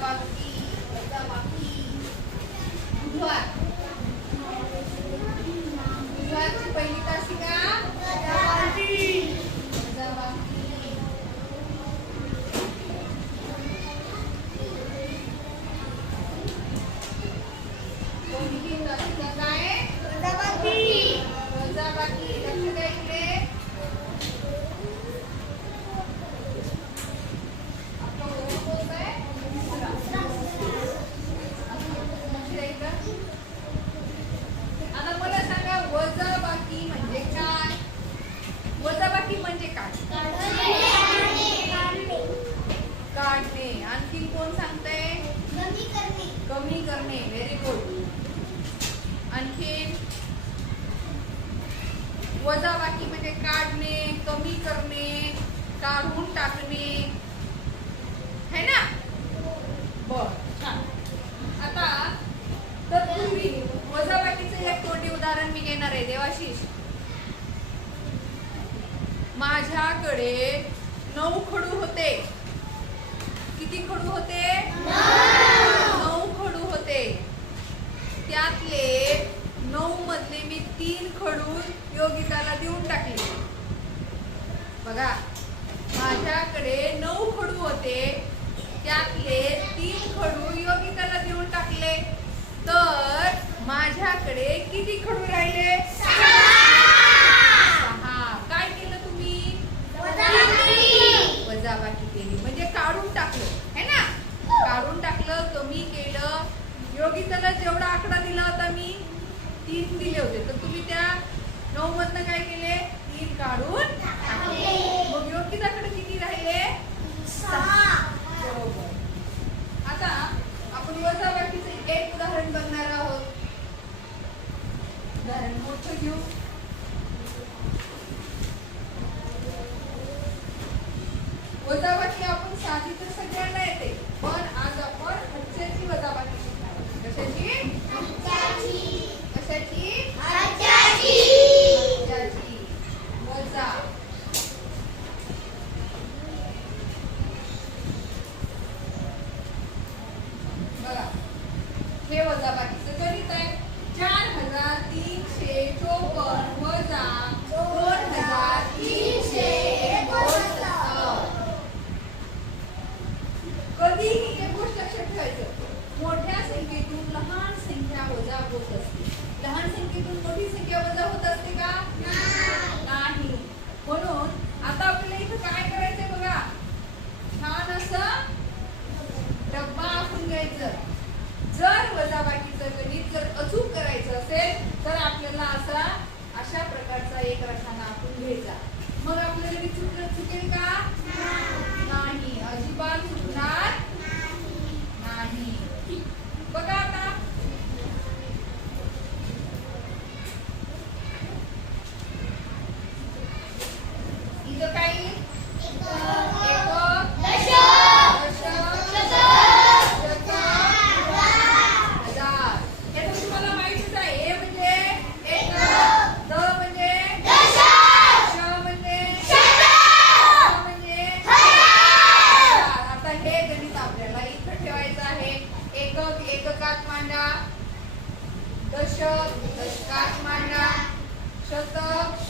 Спасибо. आता मला सांगा वजाबाकी म्हणजे काय? वजाबाकी म्हणजे काय? काढणे. आणखी कोण सांगते कमी करणे. व्हेरी गुड आणखी? वजाबाकी म्हणजे काढणे कमी करणे काढून टाकणे. है ना? माझ्याकडे देवाशीष. माझ्याकडे नऊ खडू होते. किती खडू होते? नऊ खडू होते. त्यातले नऊ मधले मी तीन खडू योगिताला देऊन टाकले. बघा माझ्याकडे नऊ खडू होते. त्यातले साधी तर सगळ्यांना येते. पण आज आपण हत्याची वजाबाकी कशाची? कशाची? मजा वजा. बघा. हे वजाबाकी. वजाबाकीचं गणित जर अचूक करायचं असेल तर आपल्याला असा अशा प्रकारचा एक रसाना आपण घ्यायचा. मग आपलं गणित चुकेल का? नाही. अजिबात शतक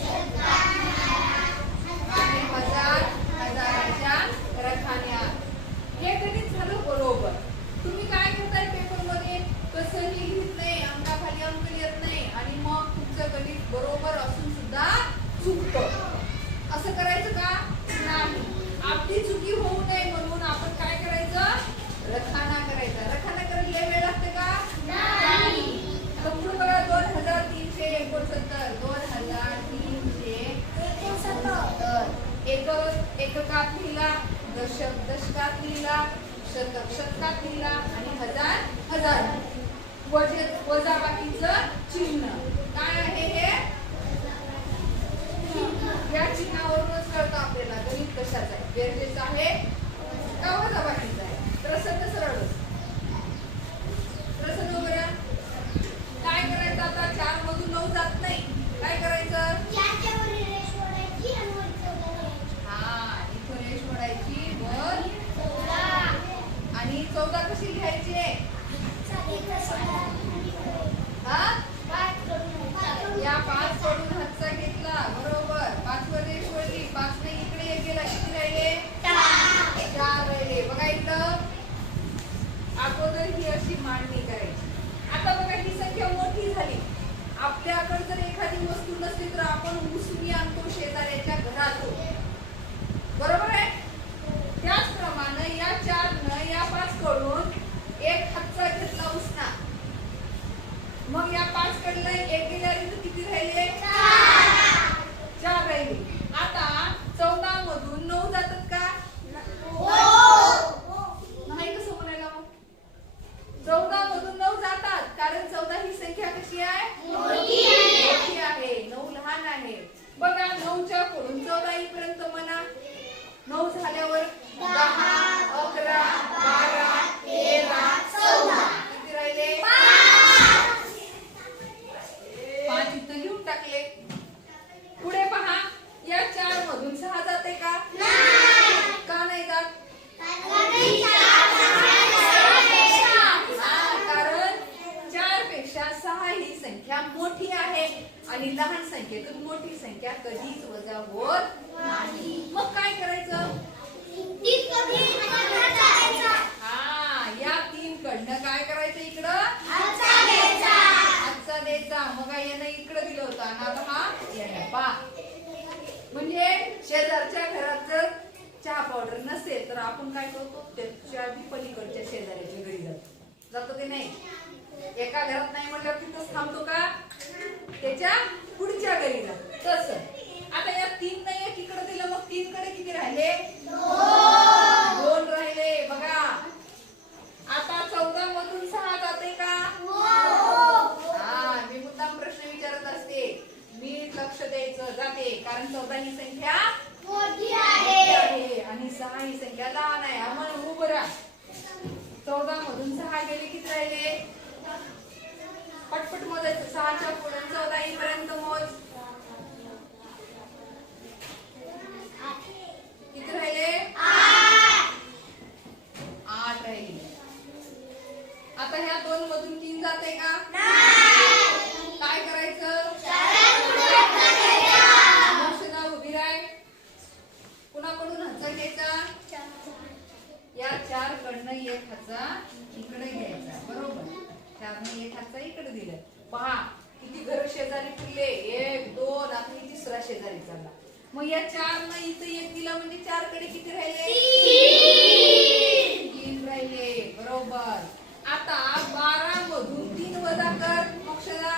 एक एककात लिहिला दशक दशकात लिहिला शतक शतकात लिहिला आणि हजार हजार. वज वजाबाकीचं चिन्ह. काय आहे हे? या चिन्हावरूनच कळतं आपल्याला गणित कशाचं आहे. गरजेचं आहे का वजाबाकी? एक किती राहिले आता चौदा मधून नऊ जातात का? हो. चौदा मधून नऊ जातात. कारण चौदा ही संख्या कशी आहे? आहे. नऊ लहान आहे. बघा नऊच्या पुढून चौदा म्हणा नऊ झाल्यावर दहा अकरा बारा संख्या मोठी आहे आणि लहान संख्येतून मोठी संख्या कधीच वजा होत नाही. मग काय करायचं? या तीन कडनं काय करायचं इकडं? आजचा द्यायचा मग यानं इकडं दिलं होतं आता हा यानं पा म्हणजे शेजारच्या घरात चहा पावडर नसेल तर आपण काय करतो? त्याच्या पलीकडच्या शेजाऱ्याच्या घरी जातो. जातो की नाही? एका घरात नाही म्हटल्यावर तिथंच थांबतो का? त्याच्या पुढच्या घरी जातो तसं. आता या तीन नाही एक इकडे दिलं मग तीन कडे किती राहिले? दोन. राहिले बघा. आता चौदा मधून सहा जाते का? हा. मी मुद्दाम प्रश्न विचारत असते. मी लक्ष द्यायचं जाते कारण चौदा ही संख्या मोठी आहे. आहे. आणि सहा ही संख्या लहान आहे. आम्हाला उभं राहा. चौदा मधून सहा गेले किती राहिले? पटपट मोजायचं सहाच्या पुढे चौदा पर्यंत मोज. किती राहिले? आठ. राहिले. आता ह्या दोन मधून तीन जाते का? काय करायचं? उभी राय. कुणाकडून हच्चा घ्यायचा? या चार कडनं एक हातचा इकडे घ्यायचा. बरोबर. चारनं एक हातचा इकडे दिलं. पहा किती घर शेजारी फिरले एक दोन आता तिसरा शेजारी चालला. मग या चार न इथं एक दिलं म्हणजे चारकडे किती राहिले? तीन. राहिले. बरोबर. आता बारा मधून तीन वजा कर मोक्षदा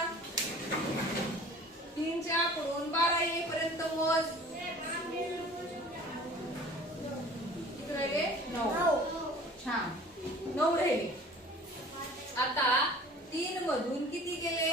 तीनच्या पुढून बारा येईपर्यंत मोज. किती राहिले? नऊ. छान. नऊ राहिले. आता तीन मधून किती गेले